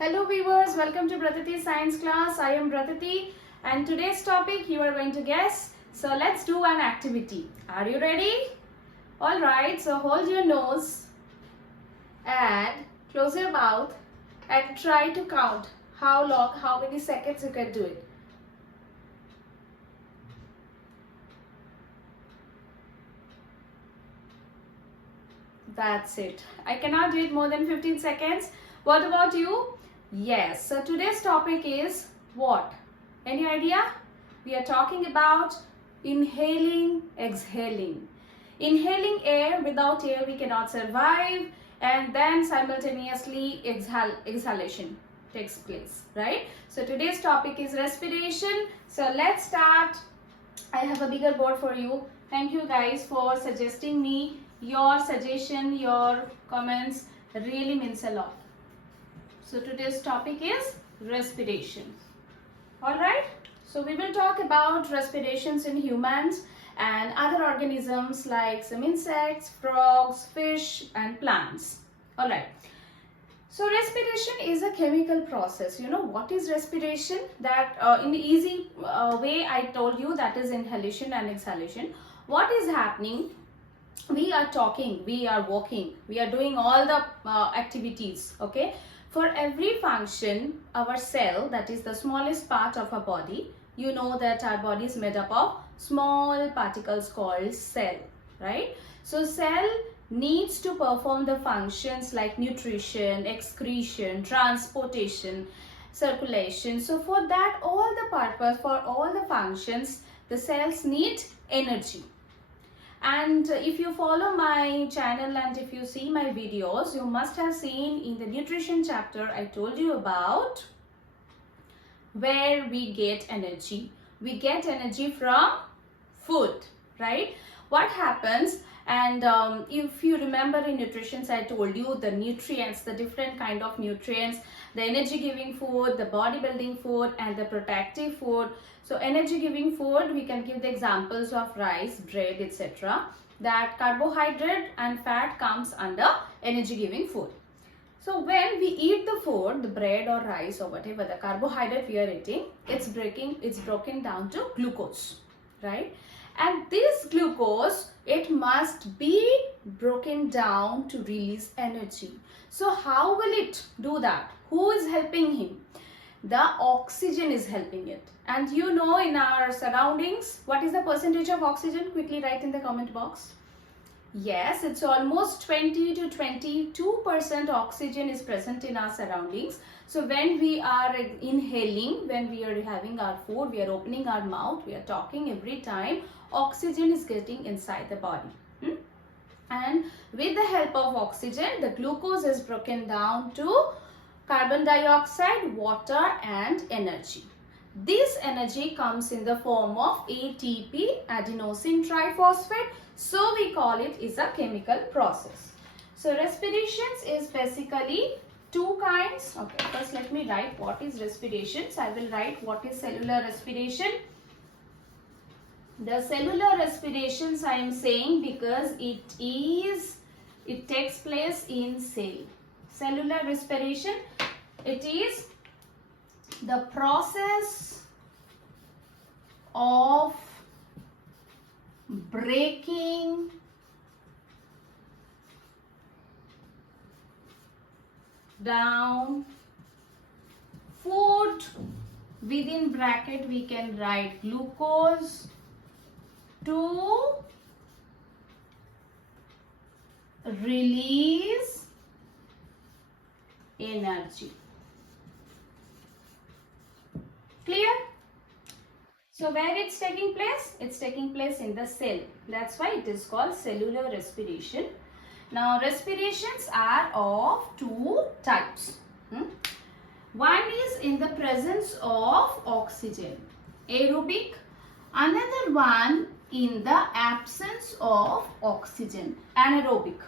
Hello viewers, welcome to Pratiti Science class. I am Pratiti and today's topic you are going to guess. So let's do an activity. Are you ready? Alright, so hold your nose and close your mouth and try to count how many seconds you can do it. That's it. I cannot do it more than 15 seconds. What about you? Yes. So today's topic is what? Any idea? We are talking about inhaling, exhaling. Inhaling air, without air we cannot survive, and then simultaneously exhalation takes place, right? So today's topic is respiration. So let's start. I have a bigger board for you. Thank you guys for suggesting me. Your suggestion, your comments really means a lot. So today's topic is respiration. Alright, so we will talk about respirations in humans and other organisms like some insects, frogs, fish and plants. Alright, so respiration is a chemical process. You know what is respiration? That in the easy way I told you, that is inhalation and exhalation. What is happening? We are talking, we are walking, we are doing all the activities, okay? For every function, our cell, that is the smallest part of our body, you know that our body is made up of small particles called cell, right? So cell needs to perform the functions like nutrition, excretion, transportation, circulation. So for that, all the purpose, for all the functions, the cells need energy. And if you follow my channel and if you see my videos, you must have seen in the nutrition chapter I told you about where we get energy. We get energy from food, right? What happens, and if you remember in nutrition I told you the nutrients, the different kind of nutrients, the energy giving food, the bodybuilding food and the protective food. So energy giving food, we can give the examples of rice, bread, etc. That carbohydrate and fat comes under energy giving food. So when we eat the food, the bread or rice or whatever the carbohydrate we are eating, it's broken down to glucose, right? And this glucose, it must be broken down to release energy. So how will it do that? Who is helping him? The oxygen is helping it. And you know, in our surroundings, what is the percentage of oxygen? Quickly write in the comment box. Yes, it's almost 20 to 22% oxygen is present in our surroundings. So when we are inhaling, when we are having our food, we are opening our mouth, we are talking every time, oxygen is getting inside the body. And with the help of oxygen, the glucose is broken down to carbon dioxide, water and energy. This energy comes in the form of ATP, adenosine triphosphate. So we call it is a chemical process. So respirations is basically two kinds. Okay, first let me write what is respiration. So I will write what is cellular respiration. The cellular respirations I am saying because it takes place in cell. Cellular respiration, it is the process of breaking down food. Within bracket we can write glucose to release energy. Clear? So where it's taking place? It's taking place in the cell. That's why it is called cellular respiration. Now respirations are of two types. One is in the presence of oxygen, aerobic. Another one in the absence of oxygen, anaerobic.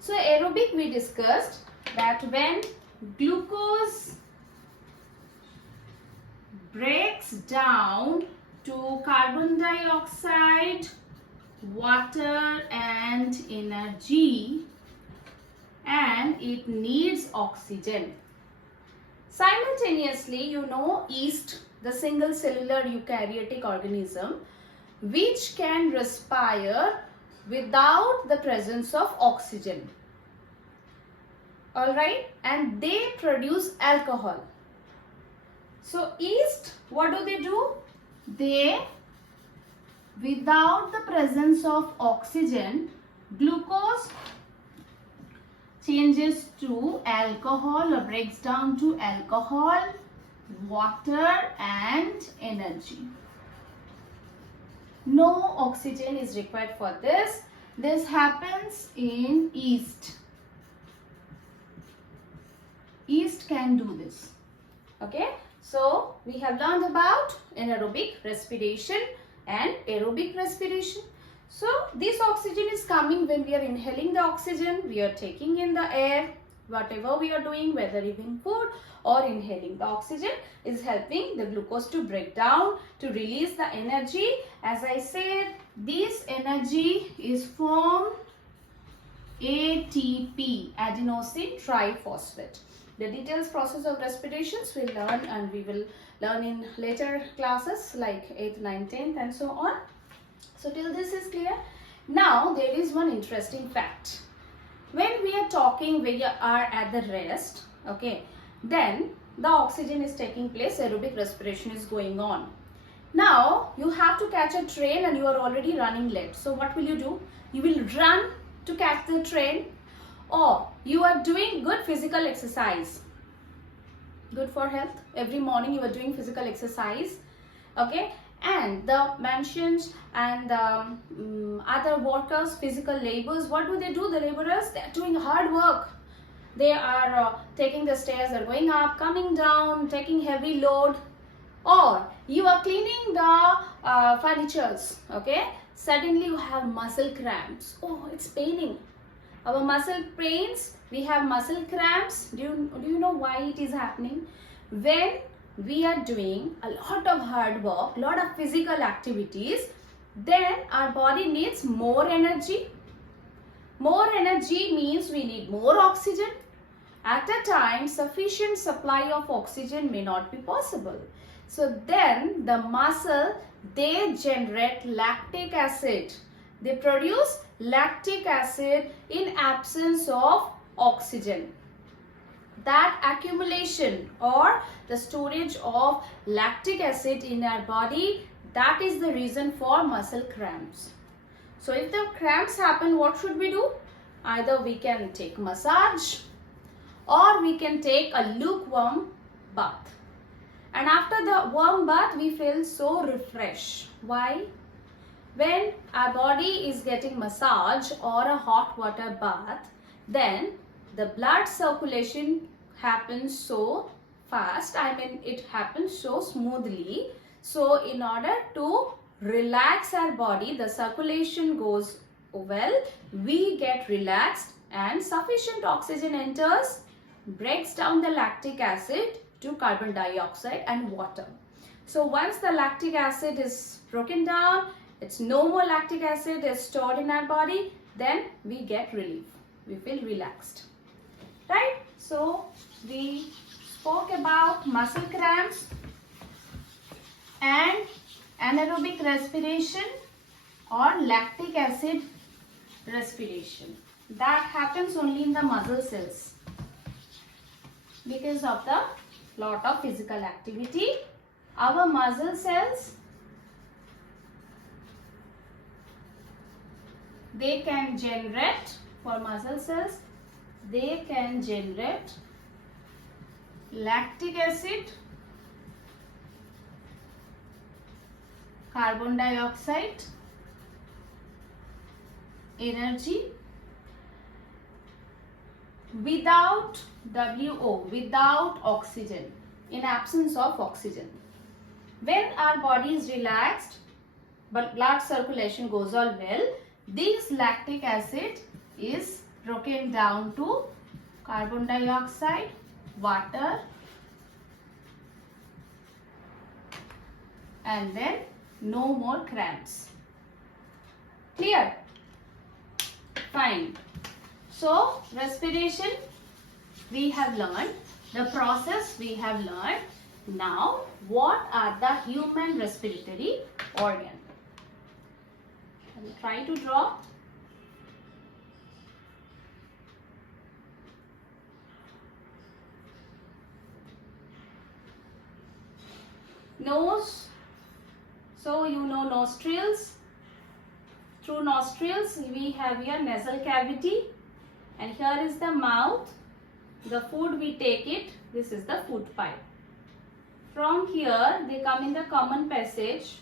So aerobic we discussed that when glucose breaks down to carbon dioxide, water and energy, and it needs oxygen. Simultaneously, you know, yeast, the single cellular eukaryotic organism, which can respire without the presence of oxygen. Alright, and they produce alcohol. So yeast, what do? They, without the presence of oxygen, glucose changes to alcohol or breaks down to alcohol, water and energy. No oxygen is required for this. This happens in yeast. Yeast can do this. Okay. So, we have learned about anaerobic respiration and aerobic respiration. So, this oxygen is coming when we are inhaling the oxygen, we are taking in the air, whatever we are doing, whether eating food or inhaling the oxygen is helping the glucose to break down, to release the energy. As I said, this energy is from ATP, adenosine triphosphate. The details process of respirations we'll learn, and we will learn in later classes like 8th, 9th, 10th and so on. So till this is clear. Now there is one interesting fact. When we are talking, we are at the rest, okay, then the oxygen is taking place, aerobic respiration is going on. Now you have to catch a train and you are already running late. So what will you do? You will run to catch the train, or you are doing good physical exercise, good for health. Every morning you are doing physical exercise, okay, and the mansions and other workers, physical laborers, what do? The laborers, they are doing hard work. They are taking the stairs, they are going up, coming down, taking heavy load. Or you are cleaning the furnitures, okay, suddenly you have muscle cramps. Oh, it's paining. Our muscle pains, we have muscle cramps. Do you know why it is happening? When we are doing a lot of hard work, lot of physical activities, then our body needs more energy. More energy means we need more oxygen. At a time, sufficient supply of oxygen may not be possible. So then the muscle, they generate lactic acid. They produce lactic acid in absence of oxygen. That accumulation or the storage of lactic acid in our body, that is the reason for muscle cramps. So if the cramps happen, what should we do? Either we can take massage or we can take a lukewarm bath. And after the warm bath, we feel so refreshed. Why? When our body is getting massage or a hot water bath, then the blood circulation happens so fast. It happens so smoothly. So in order to relax our body, the circulation goes well, we get relaxed and sufficient oxygen enters, breaks down the lactic acid to carbon dioxide and water. So once the lactic acid is broken down, it's no more lactic acid is stored in our body, then we get relief. We feel relaxed. Right? So we spoke about muscle cramps and anaerobic respiration or lactic acid respiration. That happens only in the muscle cells because of the lot of physical activity. Our muscle cells, they can generate, for muscle cells, they can generate lactic acid, carbon dioxide, energy without WO, without oxygen, in absence of oxygen. When our body is relaxed but blood circulation goes all well, this lactic acid is broken down to carbon dioxide, water, and then no more cramps. Clear? Fine. So respiration we have learned. The process we have learned. Now, what are the human respiratory organ? I will try to draw. Nose. So you know nostrils. Through nostrils we have here nasal cavity, and here is the mouth. The food we take it. This is the food pipe. From here they come in the common passage,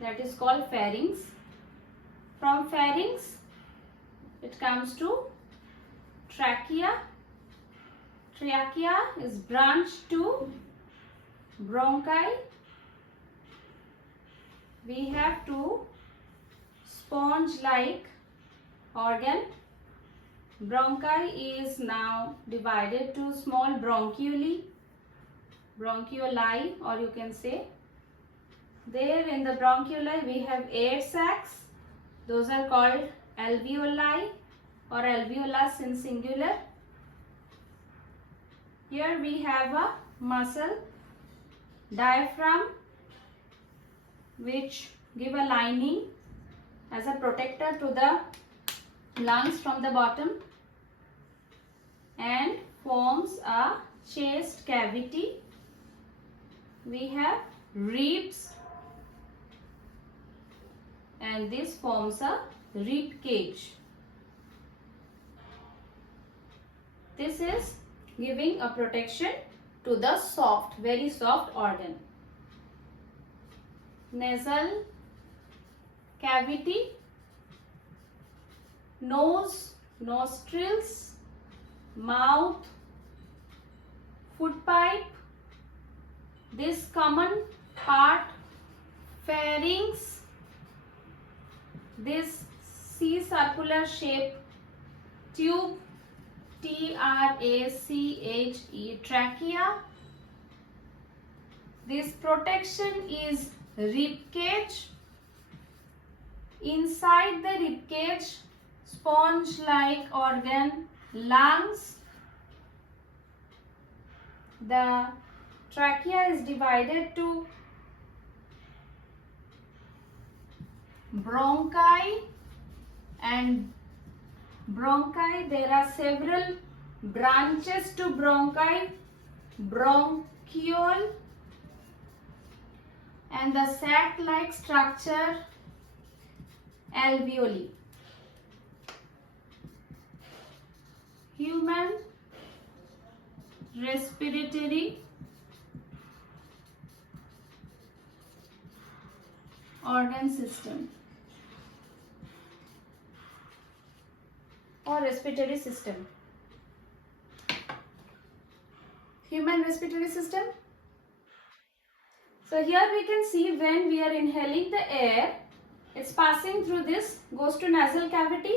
that is called pharynx. From pharynx it comes to trachea. Trachea is branched to bronchi. We have two sponge-like organ. Bronchi is now divided to small bronchioli, or you can say. There in the bronchioli we have air sacs. Those are called alveoli or alveolus in singular. Here we have a muscle, diaphragm, which give a lining as a protector to the lungs from the bottom and forms a chest cavity. We have ribs, and this forms a rib cage. This is giving a protection to the soft, very soft organ. Nasal cavity, nose, nostrils, mouth, food pipe, this common part, pharynx, this C-circular shape tube, T-R-A-C-H-E, trachea. This protection is rib cage. Inside the rib cage, sponge-like organ, lungs. The trachea is divided to bronchi, and bronchi, there are several branches to bronchi, bronchiole, and the sac-like structure, alveoli. Human respiratory organ system or respiratory system. Human respiratory system. So here we can see when we are inhaling the air, it's passing through this, goes to nasal cavity,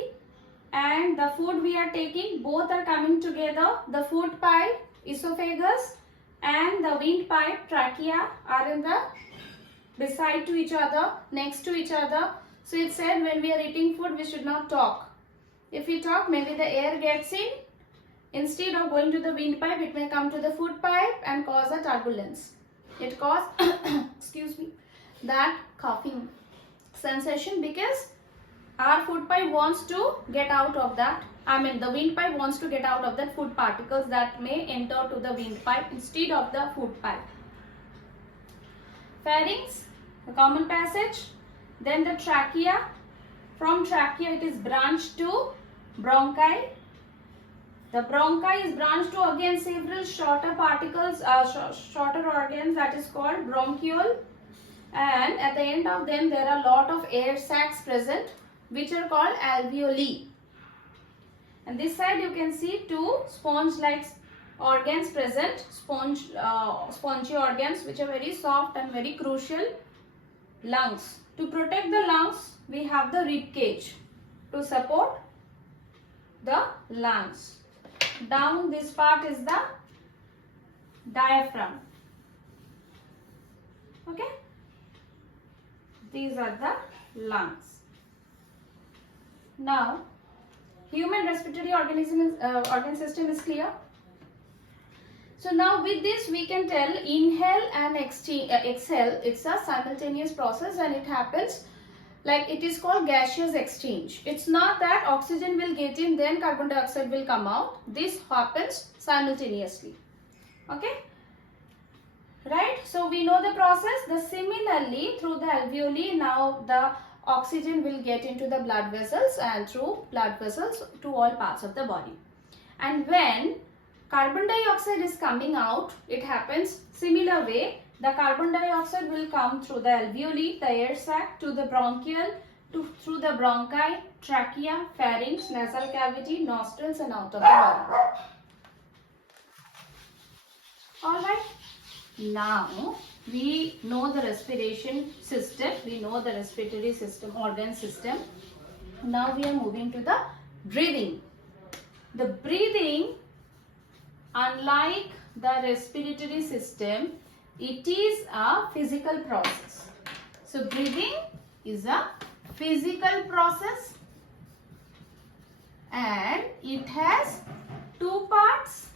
and the food we are taking, both are coming together. The food pipe, esophagus, and the windpipe, trachea, are in the beside to each other, next to each other. So it said when we are eating food, we should not talk. If we talk, maybe the air gets in. Instead of going to the windpipe, it may come to the food pipe and cause a turbulence. It causes, excuse me, that coughing sensation, because our food pipe wants to get out of that. The windpipe wants to get out of that food particles that may enter to the windpipe instead of the food pipe. Pharynx, the common passage. Then the trachea. From trachea it is branched to bronchi. The bronchi is branched to again several shorter particles, shorter organs, that is called bronchiole. And at the end of them there are a lot of air sacs present, which are called alveoli. And this side you can see two sponge-like organs present, spongy organs, which are very soft and very crucial. Lungs. To protect the lungs, we have the rib cage to support the lungs. Down this part is the diaphragm. Okay. These are the lungs. Now, human respiratory organ system is clear. So now with this we can tell inhale and exhale, it's a simultaneous process and it happens like it is called gaseous exchange. It's not that oxygen will get in then carbon dioxide will come out. This happens simultaneously. Okay. Right. So we know the process. Similarly through the alveoli now the oxygen will get into the blood vessels and through blood vessels to all parts of the body. And when carbon dioxide is coming out, it happens similar way. The carbon dioxide will come through the alveoli, the air sac, to the bronchial, through the bronchi, trachea, pharynx, nasal cavity, nostrils and out of the body. Alright. Now we know the respiration system, we know the respiratory system, organ system. Now we are moving to the breathing. The breathing, unlike the respiratory system, it is a physical process. So breathing is a physical process and it has two parts.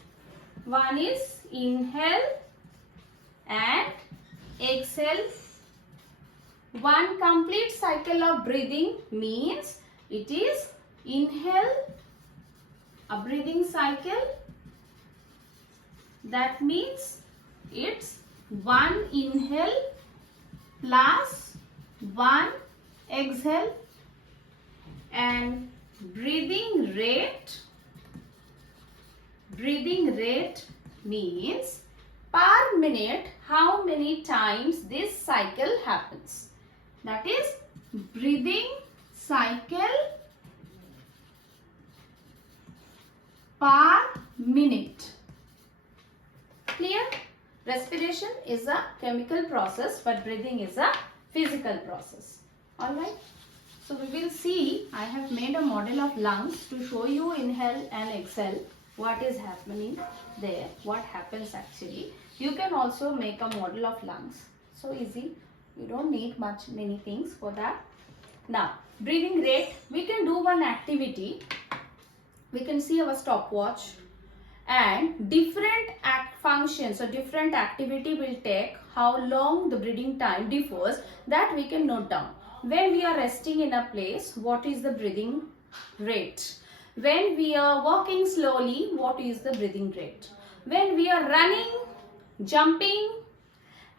One is inhale and exhale. One complete cycle of breathing means it is inhale, a breathing cycle. That means it's one inhale plus one exhale, and breathing rate means per minute how many times this cycle happens. That is breathing cycle per minute. Clear? Respiration is a chemical process but breathing is a physical process. Alright. So we will see, I have made a model of lungs to show you inhale and exhale. What is happening there? What happens actually? You can also make a model of lungs. So easy. You don't need many things for that. Now, breathing rate. We can do one activity. We can see our stopwatch. And different functions or different activity will take how long the breathing time differs, that we can note down. When we are resting in a place, what is the breathing rate? When we are walking slowly, what is the breathing rate? When we are running, jumping,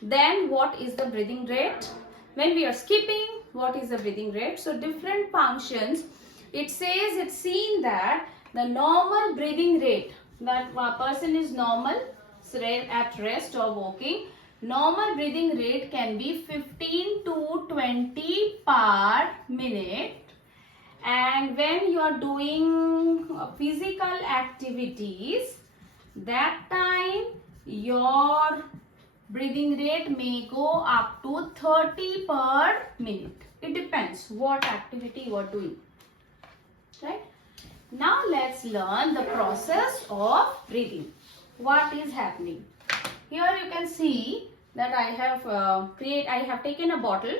then what is the breathing rate? When we are skipping, what is the breathing rate? So different functions. It says, it's seen that the normal breathing rate, that a person is normal at rest or walking, normal breathing rate can be 15 to 20 per minute. And when you are doing physical activities, that time your breathing rate may go up to 30 per minute. It depends what activity you are doing. Right? Now let's learn the process of breathing. What is happening? Here you can see that I have taken a bottle,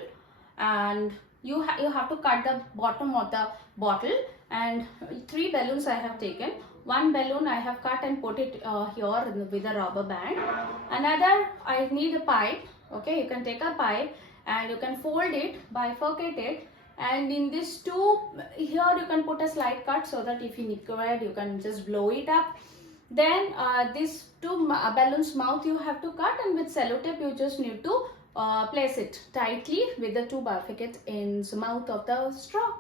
and you have to cut the bottom of the bottle, and 3 balloons I have taken. One balloon I have cut and put it here with a rubber band. Another, I need a pipe. Okay, you can take a pipe and you can fold it, bifurcate it, and in this tube here you can put a slide cut so that if you require you can just blow it up. Then this 2 balloons mouth you have to cut, and with sellotape you just need to place it tightly with the 2 bifurcate ends mouth of the straw.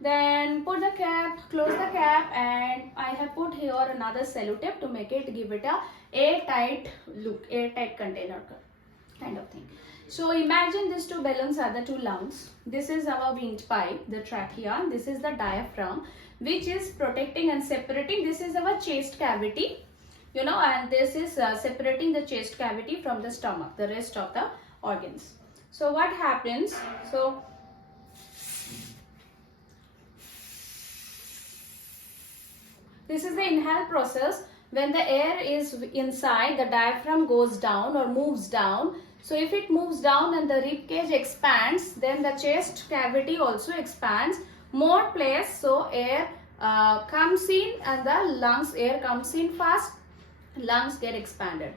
Then put the cap, close the cap, and I have put here another sellotape to give it a airtight look, airtight container kind of thing. So imagine these 2 balloons are the 2 lungs. This is our windpipe, the trachea. This is the diaphragm, which is protecting and separating. This is our chest cavity, you know, and this is separating the chest cavity from the stomach, the rest of the organs. So what happens? So this is the inhale process. When the air is inside, the diaphragm goes down or moves down. So if it moves down and the rib cage expands, then the chest cavity also expands. More place, so air comes in and the lungs air comes in fast. lungs get expanded.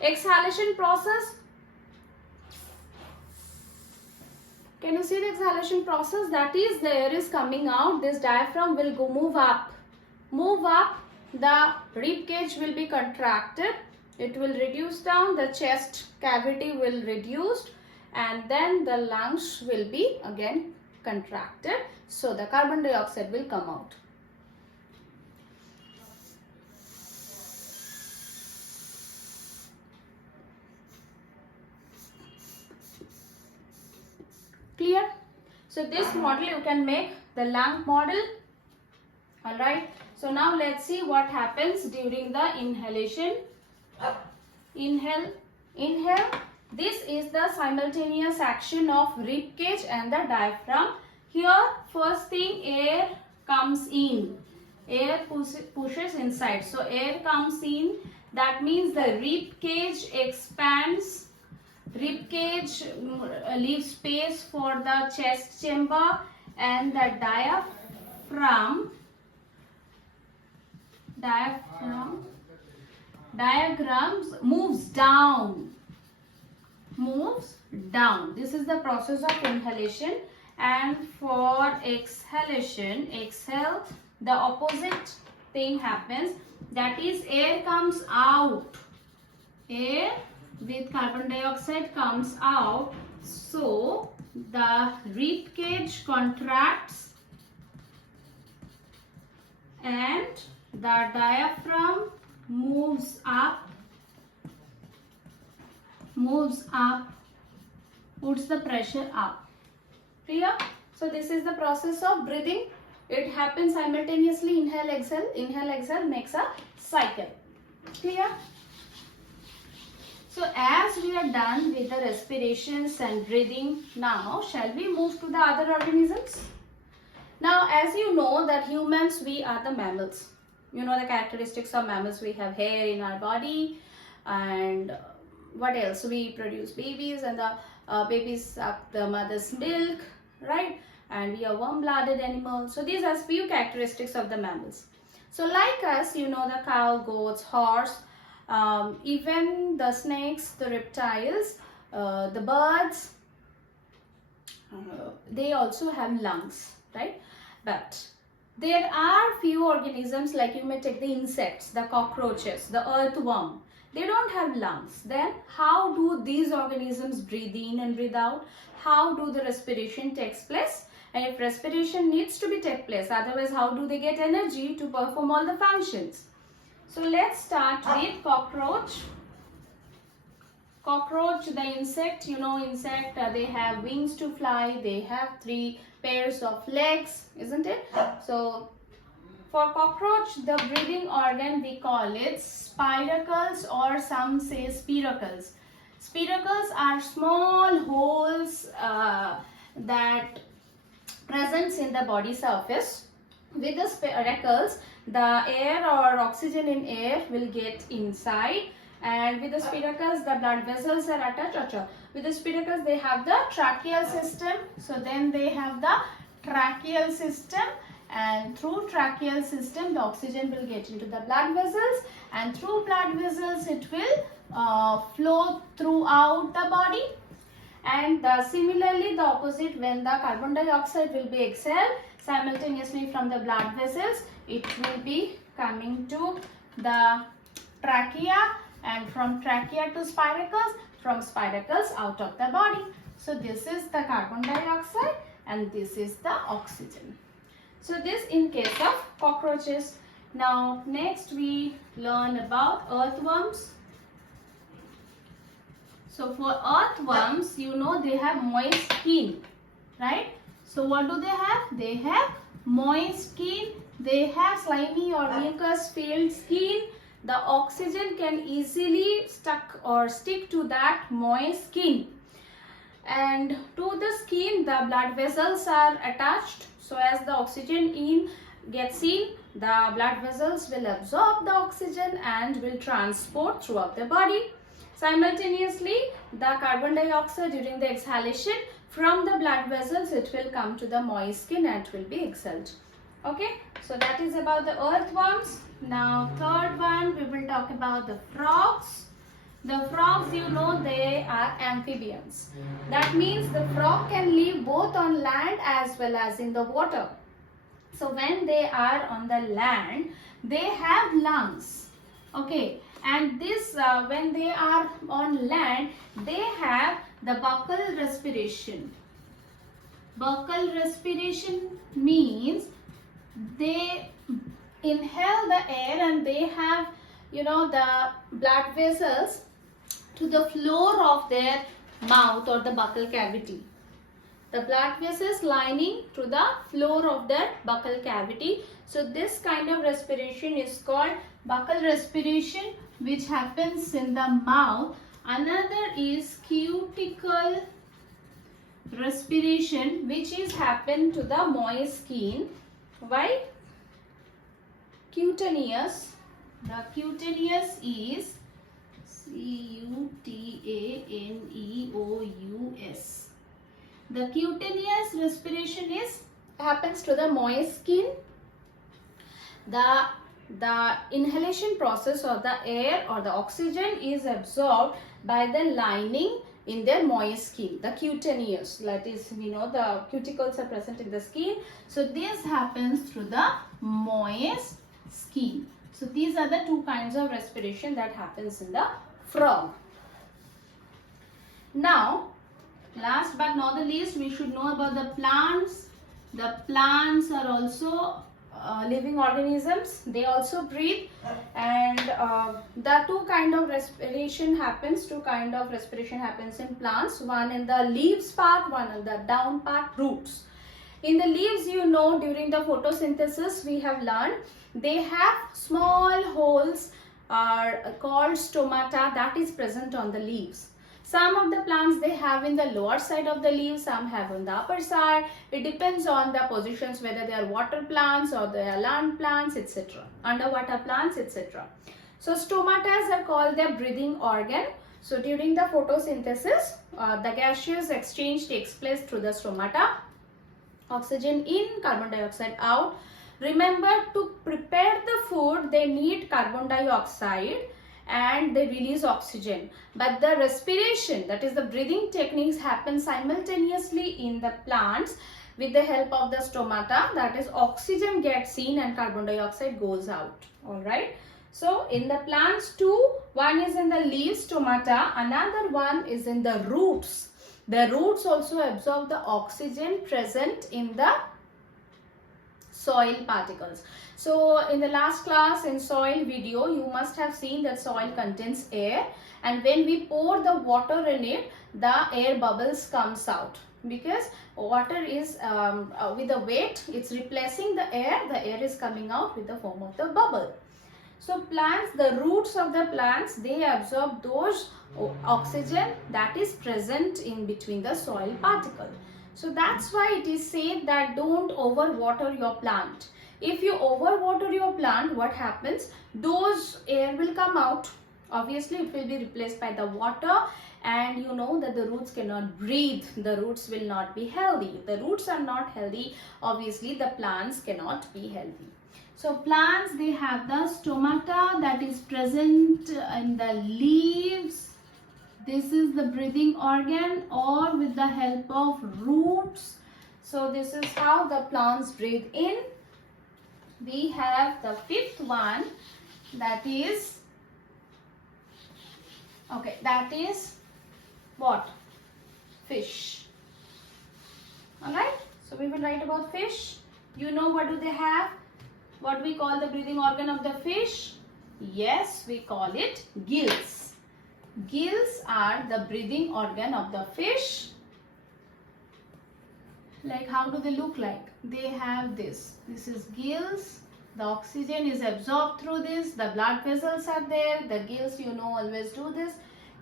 Exhalation process. Can you see the exhalation process? That is, the air is coming out. This diaphragm will go move up. Move up. The rib cage will be contracted. It will reduce down. The chest cavity will reduce, and then the lungs will be again contracted. So the carbon dioxide will come out. Clear? So this model you can make the lung model. Alright. So now let's see what happens during the inhalation. Inhale. Inhale. This is the simultaneous action of rib cage and the diaphragm. Here first thing, air comes in. Air pushes inside. So air comes in. That means the rib cage expands. Rib cage leaves space for the chest chamber, and the diaphragm moves down. This is the process of inhalation. And for exhalation, exhale, the opposite thing happens. That is, air comes out. Air with carbon dioxide comes out. So the rib cage contracts and the diaphragm moves up, puts the pressure up. Clear? So this is the process of breathing. It happens simultaneously. Inhale, exhale makes a cycle. Clear? So as we are done with the respirations and breathing, now shall we move to the other organisms? Now, as you know that humans, we are the mammals. You know the characteristics of mammals. We have hair in our body, and what else? We produce babies, and the babies suck the mother's milk, right? And we are warm-blooded animals. So these are few characteristics of the mammals. So like us, you know, the cow, goats, horse, even the snakes, the reptiles, the birds, they also have lungs, right? But there are few organisms, like you may take the insects, the cockroaches, the earthworm. They don't have lungs. Then how do these organisms breathe in and breathe out? How do the respiration takes place? And if respiration needs to be take place, otherwise how do they get energy to perform all the functions? So let's start with cockroach. Cockroach, the insect, you know, insect, they have wings to fly. They have 3 pairs of legs, isn't it? So for cockroach, the breathing organ, we call it spiracles, or some say spiracles. Spiracles are small holes that presents in the body surface. With the spiracles, the air or oxygen in air will get inside, and with the spiracles, the blood vessels are attached. With the spiracles, they have the tracheal system. So then they have the tracheal system, and through tracheal system, the oxygen will get into the blood vessels, and through blood vessels, it will flow throughout the body. And similarly, the opposite, when the carbon dioxide will be exhaled simultaneously from the blood vessels, it will be coming to the trachea, and from trachea to spiracles, from spiracles out of the body. So this is the carbon dioxide and this is the oxygen. So this in case of cockroaches. Now next we learn about earthworms. So for earthworms, you know, they have moist skin, right? So what do they have? They have moist skin. They have slimy or mucus filled skin. The oxygen can easily stick to that moist skin. And to the skin, the blood vessels are attached. So as the oxygen gets in, the blood vessels will absorb the oxygen and will transport throughout the body. Simultaneously, the carbon dioxide during the exhalation from the blood vessels, it will come to the moist skin and it will be exhaled. Okay, so that is about the earthworms. Now third one, we will talk about the frogs. The frogs, you know, they are amphibians. That means the frog can live both on land as well as in the water. So when they are on the land, they have lungs. Okay, and this when they are on land, they have the buccal respiration. Buccal respiration means they inhale the air and they have, you know, the blood vessels to the floor of their mouth or the buccal cavity. The blood vessels lining to the floor of the buccal cavity. So this kind of respiration is called buccal respiration, which happens in the mouth. Another is cuticle respiration, which is happen to the moist skin. Why? Cutaneous. The cutaneous is Cutaneous. The cutaneous respiration happens to the moist skin. The inhalation process of the air or the oxygen is absorbed by the lining in their moist skin, the cutaneous. That is, you know, the cuticles are present in the skin. So this happens through the moist skin. So these are the two kinds of respiration that happens in the frog. Now, last but not the least, we should know about the plants. The plants are also living organisms. They also breathe, and the two kind of respiration happens in plants. One in the leaves part, one in the down part, roots. In the leaves, you know, during the photosynthesis we have learned they have small holes called stomata that is present on the leaves. Some of the plants they have in the lower side of the leaves, some have on the upper side. It depends on the positions, whether they are water plants or they are land plants, etc. Underwater plants, etc. So stomata are called the breathing organ. So during the photosynthesis, the gaseous exchange takes place through the stomata. Oxygen in, carbon dioxide out. Remember, to prepare the food, they need carbon dioxide and they release oxygen. But the respiration, that is the breathing techniques, happen simultaneously in the plants with the help of the stomata. That is, oxygen gets in and carbon dioxide goes out. Alright. So in the plants too, one is in the leaves, stomata, another one is in the roots. The roots also absorb the oxygen present in the soil particles. So in the last class in soil video, you must have seen that soil contains air, and when we pour the water in it, the air bubbles comes out, because water is with the weight, it's replacing the air is coming out with the form of the bubble. So plants, the roots of the plants, they absorb those oxygen that is present in between the soil particle. So that's why it is said that don't overwater your plant. If you overwater your plant, what happens? Those air will come out. Obviously, it will be replaced by the water, and you know that the roots cannot breathe. The roots will not be healthy. If the roots are not healthy, obviously the plants cannot be healthy. So plants, they have the stomata that is present in the leaves. This is the breathing organ, or with the help of roots. So this is how the plants breathe in. We have the fifth one, that is, okay, that is what? Fish. Alright, so we will write about fish. You know what do they have? What we call the breathing organ of the fish? Yes, we call it gills. Gills are the breathing organ of the fish. Like, how do they look like? They have this. This is gills. The oxygen is absorbed through this. The blood vessels are there. The gills, you know, always do this.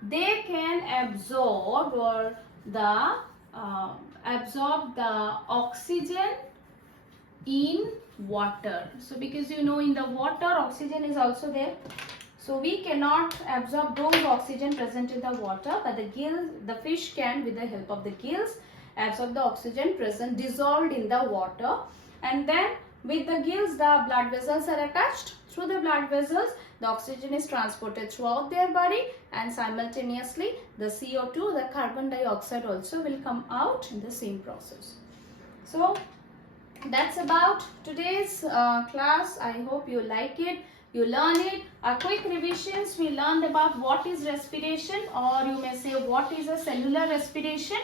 They can absorb the oxygen in water. So because you know in the water oxygen is also there. So we cannot absorb those oxygen present in the water, but the fish can, with the help of the gills, absorb the oxygen present dissolved in the water, and then With the gills, the blood vessels are attached. Through the blood vessels, the oxygen is transported throughout their body, and simultaneously the CO2, the carbon dioxide also will come out in the same process. So that's about today's class. I hope you like it, you learn it. A quick revisions, we learned about what is respiration, or you may say what is a cellular respiration.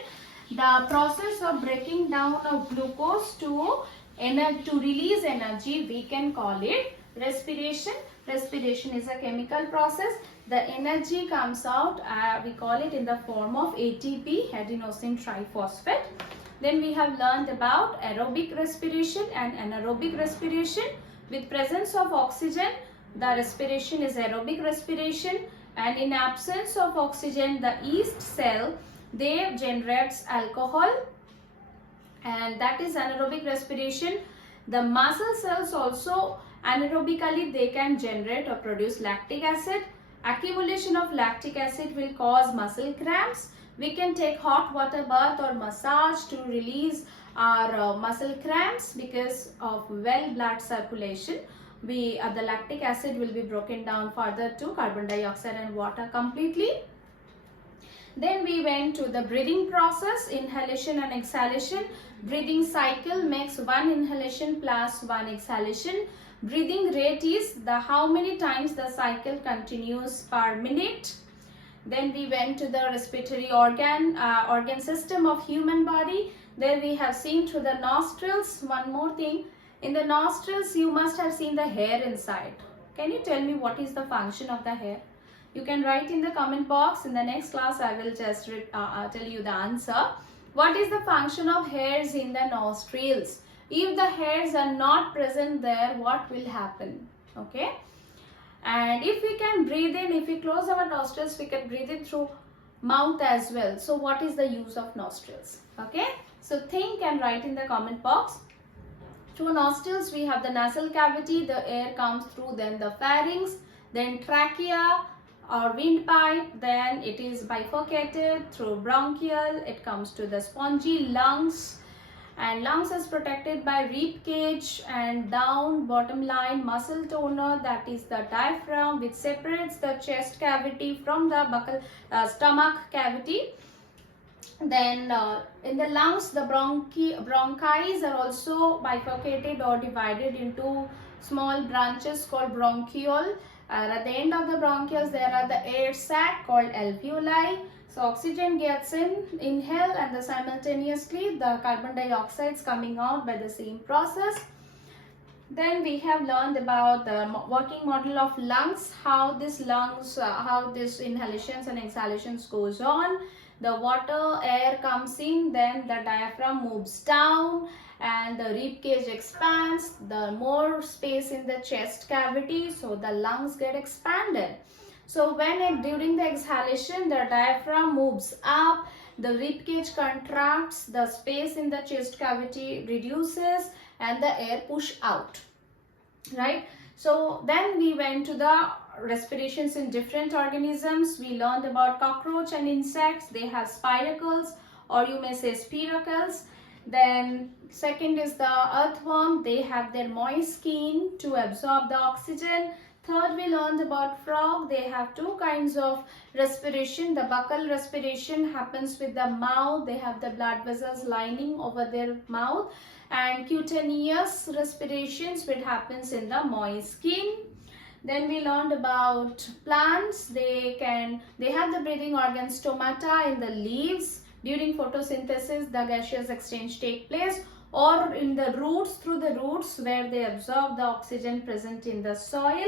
The process of breaking down of glucose to release energy, we can call it respiration. Respiration is a chemical process. The energy comes out, we call it in the form of ATP, adenosine triphosphate. Then we have learned about aerobic respiration and anaerobic respiration. With presence of oxygen, the respiration is aerobic respiration, and in absence of oxygen, the yeast cell, they generates alcohol, and that is anaerobic respiration. The muscle cells also anaerobically they can generate or produce lactic acid. Accumulation of lactic acid will cause muscle cramps. We can take hot water bath or massage to release our muscle cramps because of well blood circulation. The lactic acid will be broken down further to carbon dioxide and water completely. Then we went to the breathing process, inhalation and exhalation. Breathing cycle makes one inhalation plus one exhalation. Breathing rate is the how many times the cycle continues per minute. Then we went to the respiratory organ system of human body. There we have seen through the nostrils. One more thing, in the nostrils you must have seen the hair inside. Can you tell me what is the function of the hair? You can write in the comment box. In the next class I will just tell you the answer. What is the function of hairs in the nostrils? If the hairs are not present there, what will happen? Okay. And if we can breathe in, if we close our nostrils, we can breathe in through mouth as well. So what is the use of nostrils? Okay. So think and write in the comment box. Through nostrils we have the nasal cavity, the air comes through, then the pharynx, then trachea or windpipe, then it is bifurcated through bronchial, it comes to the spongy lungs, and lungs is protected by rib cage, and down bottom line muscle toner, that is the diaphragm, which separates the chest cavity from the stomach cavity. Then in the lungs, the bronchi are also bifurcated or divided into small branches called bronchiole. At the end of the bronchioles, there are the air sac called alveoli. So oxygen gets in, inhale, and the simultaneously the carbon dioxide is coming out by the same process. Then we have learned about the working model of lungs, how this inhalations and exhalations goes on. The water, air comes in, then the diaphragm moves down and the rib cage expands, the more space in the chest cavity, so the lungs get expanded. So when during the exhalation, the diaphragm moves up, the rib cage contracts, the space in the chest cavity reduces, and the air push out, right? So then we went to the respirations in different organisms. We learned about cockroach and insects. They have spiracles, or you may say spiracles. Then second is the earthworm. They have their moist skin to absorb the oxygen. Third, we learned about frog. They have two kinds of respiration. The buccal respiration happens with the mouth. They have the blood vessels lining over their mouth. And cutaneous respirations, which happens in the moist skin. Then we learned about plants. They have the breathing organ stomata in the leaves. During photosynthesis, the gaseous exchange take place, or in the roots, through the roots where they absorb the oxygen present in the soil.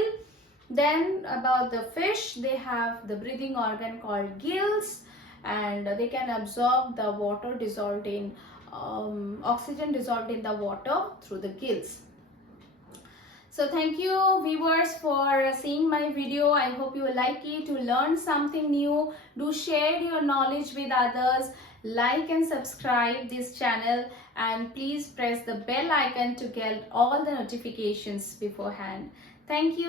Then about the fish, they have the breathing organ called gills, and they can absorb the water dissolved in oxygen dissolved in the water through the gills. So thank you viewers for seeing my video. I hope you like it, you learned something new. Do share your knowledge with others, like and subscribe this channel, and please press the bell icon to get all the notifications beforehand. Thank you.